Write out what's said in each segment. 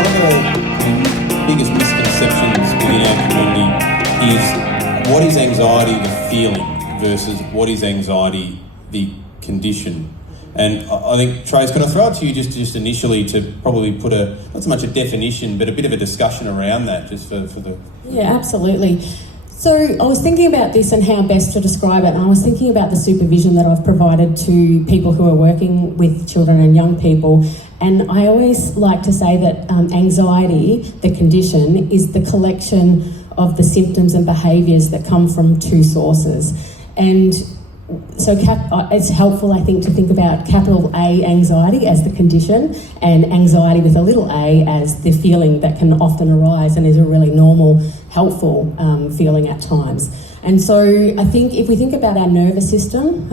one of the biggest misconceptions within our community is what is anxiety the feeling versus what is anxiety the condition. And I think, Trace, can I throw it to you just initially to probably put not so much a definition, but a bit of a discussion around that, just for the... Yeah, absolutely. So I was thinking about this and how best to describe it, and I was thinking about the supervision that I've provided to people who are working with children and young people, and I always like to say that anxiety, the condition, is the collection of the symptoms and behaviours that come from two sources. And so it's helpful, I think, to think about capital A anxiety as the condition and anxiety with a little a as the feeling that can often arise and is a really normal, helpful feeling at times. And so I think if we think about our nervous system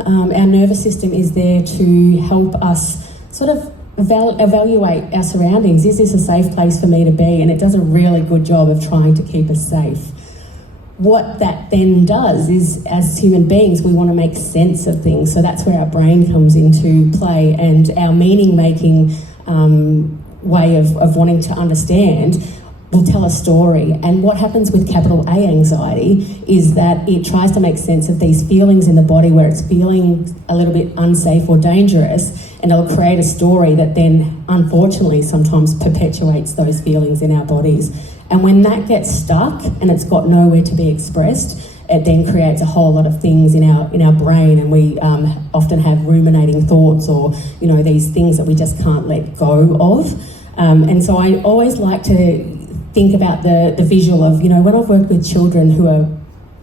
is there to help us sort of evaluate our surroundings. Is this a safe place for me to be? And it does a really good job of trying to keep us safe. What that then does is, as human beings, we want to make sense of things. So that's where our brain comes into play, and our meaning-making way of wanting to understand will tell a story. And what happens with capital A anxiety is that it tries to make sense of these feelings in the body where it's feeling a little bit unsafe or dangerous, and it'll create a story that then, unfortunately, sometimes perpetuates those feelings in our bodies. And when that gets stuck and it's got nowhere to be expressed, it then creates a whole lot of things in our brain, and we often have ruminating thoughts or, these things that we just can't let go of. And so I always like to think about the visual of, when I've worked with children who are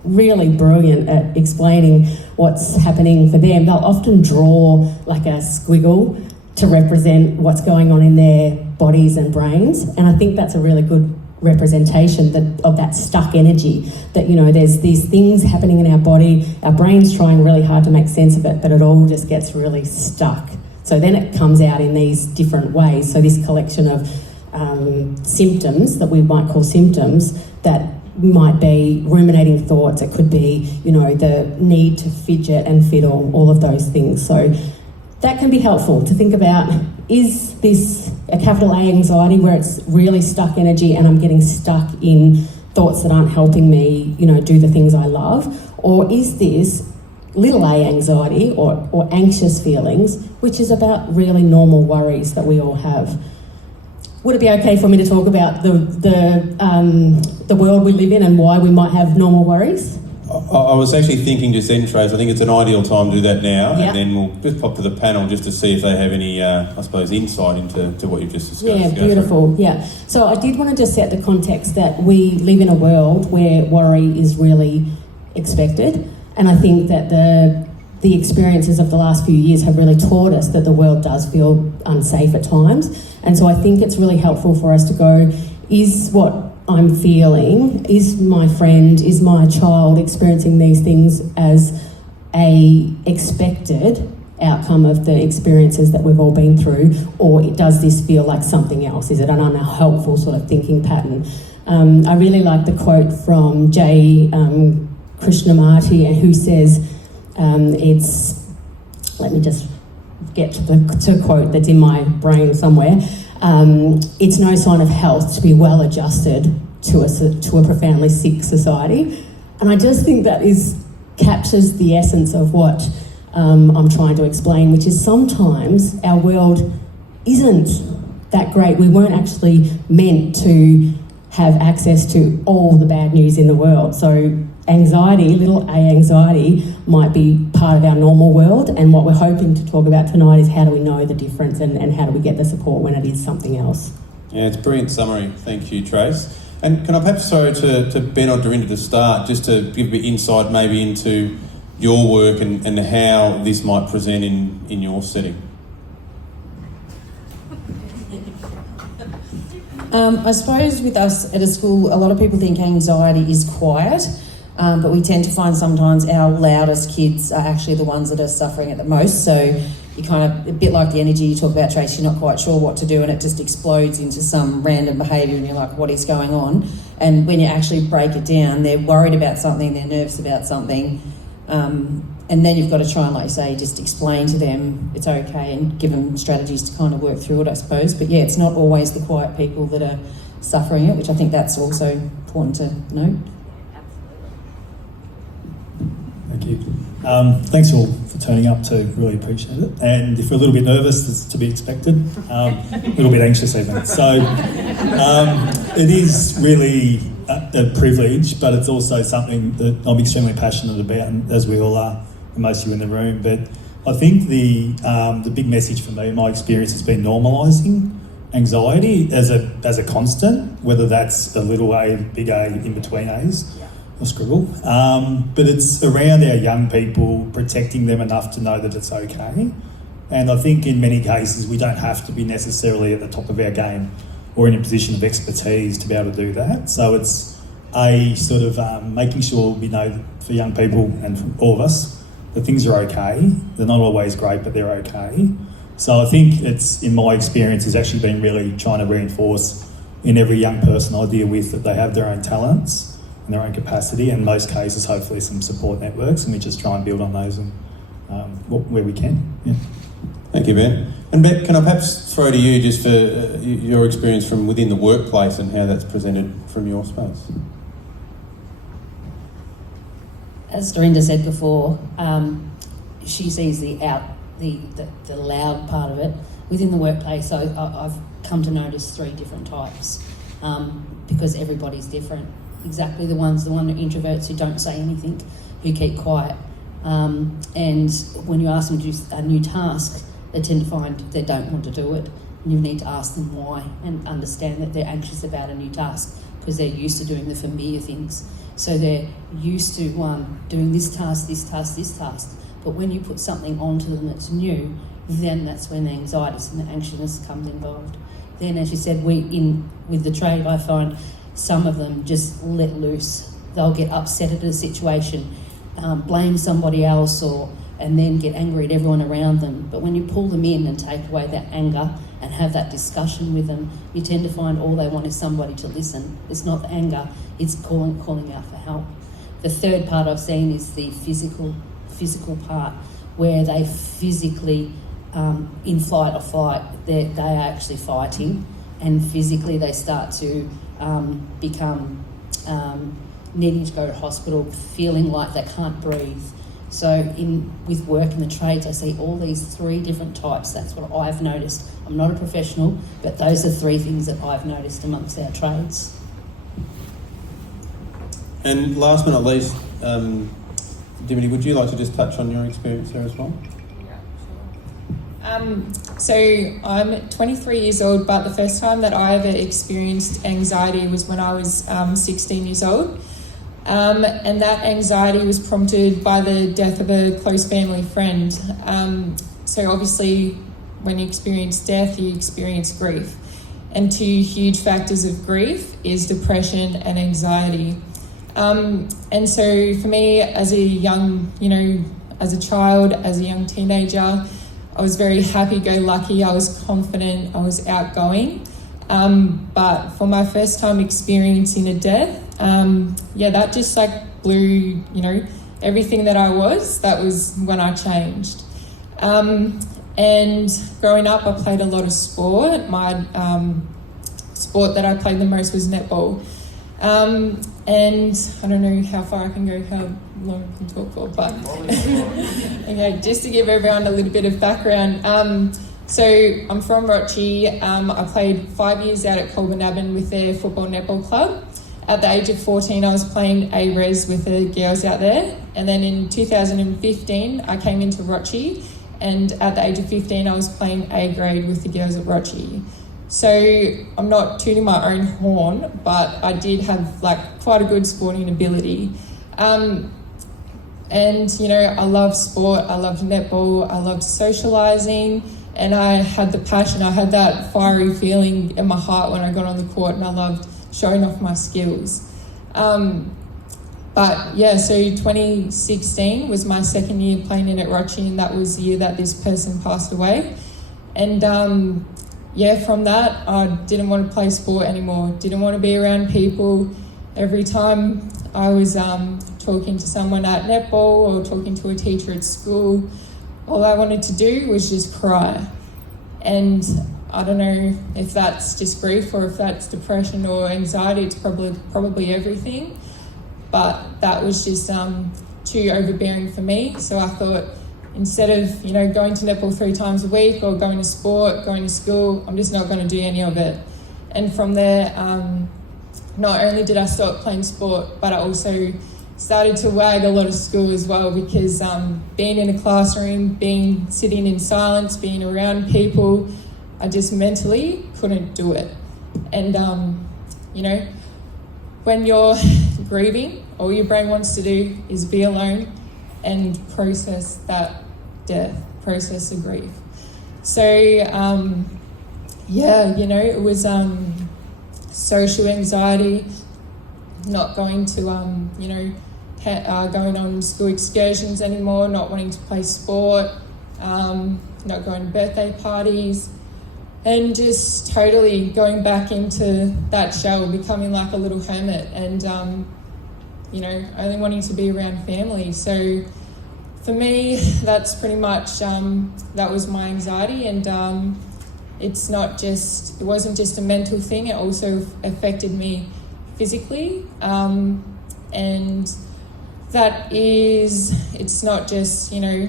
really brilliant at explaining what's happening for them, they'll often draw like a squiggle to represent what's going on in their bodies and brains. And I think that's a really good representation of that stuck energy, that there's these things happening in our body, our brain's trying really hard to make sense of it, but it all just gets really stuck. So then it comes out in these different ways. So this collection of symptoms that we might call symptoms that might be ruminating thoughts, it could be the need to fidget and fiddle, all of those things. So that can be helpful to think about, is this a capital A anxiety where it's really stuck energy and I'm getting stuck in thoughts that aren't helping me, do the things I love? Or is this little a anxiety or anxious feelings, which is about really normal worries that we all have? Would it be okay for me to talk about the world we live in and why we might have normal worries? I was actually thinking just then, Trace, I think it's an ideal time to do that now, yep. And then we'll just pop to the panel just to see if they have any, insight into what you've just discussed. Yeah, beautiful, yeah. So I did want to just set the context that we live in a world where worry is really expected, and I think that the experiences of the last few years have really taught us that the world does feel unsafe at times, and so I think it's really helpful for us to go, is what I'm feeling, is my friend, is my child experiencing these things as a expected outcome of the experiences that we've all been through, or does this feel like something else? Is it an unhelpful sort of thinking pattern? I really like the quote from J. Krishnamurti, who says, let me just get to a quote that's in my brain somewhere. It's no sign of health to be well adjusted to a profoundly sick society. And I just think that captures the essence of what I'm trying to explain, which is sometimes our world isn't that great. We weren't actually meant to have access to all the bad news in the world. So anxiety, little a anxiety, might be part of our normal world, and what we're hoping to talk about tonight is how do we know the difference and how do we get the support when it is something else. Yeah, it's a brilliant summary. Thank you, Trace. And can I perhaps throw to Ben or Dorrinda to start, just to give a bit insight maybe into your work and how this might present in your setting? I suppose with us at a school, a lot of people think anxiety is quiet, but we tend to find sometimes our loudest kids are actually the ones that are suffering it the most. So you kind of, a bit like the energy you talk about, Tracy, you're not quite sure what to do and it just explodes into some random behaviour and you're like, what is going on? And when you actually break it down, they're worried about something, they're nervous about something, and then you've got to try and, like you say, just explain to them it's okay and give them strategies to kind of work through it, I suppose. But yeah, it's not always the quiet people that are suffering it, which I think that's also important to note. Thank you. Thanks all for turning up too, really appreciate it. And if you're a little bit nervous, it's to be expected. A little bit anxious even. So it is really a privilege, but it's also something that I'm extremely passionate about, and as we all are, and most of you in the room. But I think the big message for me, my experience, has been normalising anxiety as a constant, whether that's a little A, big A, in between A's. Or scribble, but it's around our young people, protecting them enough to know that it's okay. And I think in many cases we don't have to be necessarily at the top of our game or in a position of expertise to be able to do that. So it's a sort of making sure we know for young people and for all of us that things are okay. They're not always great, but they're okay. So I think it's, in my experience, has actually been really trying to reinforce in every young person I deal with that they have their own talents and their own capacity, and in most cases hopefully some support networks, and we just try and build on those and where we can. Yeah. Thank you, Ben. And Beck, can I perhaps throw to you just for your experience from within the workplace and how that's presented from your space? As Dorrinda said before, she sees the loud part of it. Within the workplace, I've come to notice 3 different types, because everybody's different. Exactly the introverts who don't say anything, who keep quiet. And when you ask them to do a new task, they tend to find they don't want to do it. And you need to ask them why and understand that they're anxious about a new task because they're used to doing the familiar things. So they're used to, doing this task, this task, this task. But when you put something onto them that's new, then that's when the anxiety and the anxiousness comes involved. Then, as you said, with the trade, I find some of them just let loose. They'll get upset at a situation, blame somebody else, and then get angry at everyone around them. But when you pull them in and take away that anger and have that discussion with them, you tend to find all they want is somebody to listen. It's not the anger, it's calling out for help. The third part I've seen is the physical part, where they physically, in flight or flight, they are actually fighting, and physically they start to become needing to go to hospital, feeling like they can't breathe. So with work in the trades, I see all these 3 different types. That's what I've noticed. I'm not a professional, but those are 3 things that I've noticed amongst our trades. And last but not least, Dimity, would you like to just touch on your experience there as well? So I'm 23 years old, but the first time that I ever experienced anxiety was when I was 16 years old. And that anxiety was prompted by the death of a close family friend. So obviously when you experience death, you experience grief. And 2 huge factors of grief is depression and anxiety. And so for me, as a young, as a child, as a young teenager, I was very happy-go-lucky, I was confident, I was outgoing. But for my first time experiencing a death, that just blew, everything that I was. That was when I changed. And growing up, I played a lot of sport. My sport that I played the most was netball. And I don't know how far I can go, how long I can talk for, but okay, just to give everyone a little bit of background. So I'm from Rochi. I played 5 years out at Colbernabin with their football netball club. At the age of 14, I was playing A-Res with the girls out there. And then in 2015, I came into Rochi. And at the age of 15, I was playing A-grade with the girls at Rochi. So I'm not tooting my own horn, but I did have quite a good sporting ability. And I love sport, I loved netball, I loved socialising, and I had the passion, I had that fiery feeling in my heart when I got on the court, and I loved showing off my skills. So 2016 was my second year playing in at Rochi, and that was the year that this person passed away. And from that, I didn't want to play sport anymore, didn't want to be around people. Every time I was talking to someone at netball or talking to a teacher at school, all I wanted to do was just cry. And I don't know if that's just grief or if that's depression or anxiety. It's probably everything. But that was just too overbearing for me. So I thought, instead of going to netball 3 times a week or going to sport, going to school, I'm just not going to do any of it. And from there, not only did I stop playing sport, but I also started to wag a lot of school as well, because being in a classroom, sitting in silence, being around people, I just mentally couldn't do it. And, when you're grieving, all your brain wants to do is be alone and process that death, process the grief. So, it was social anxiety, not going to, going on school excursions anymore, not wanting to play sport, not going to birthday parties, and just totally going back into that shell, becoming like a little hermit, and only wanting to be around family. So for me, that's pretty much that was my anxiety, and it wasn't just a mental thing, it also affected me physically, and it's not just, you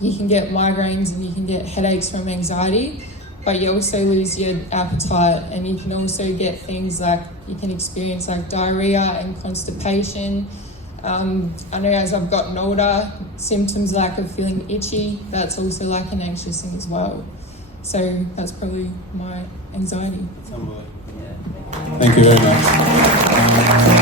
can get migraines and you can get headaches from anxiety, but you also lose your appetite, and you can also get things like, you can experience like diarrhea and constipation. I know as I've gotten older, symptoms like of feeling itchy, that's also like an anxious thing as well. So that's probably my anxiety. Thank you very much.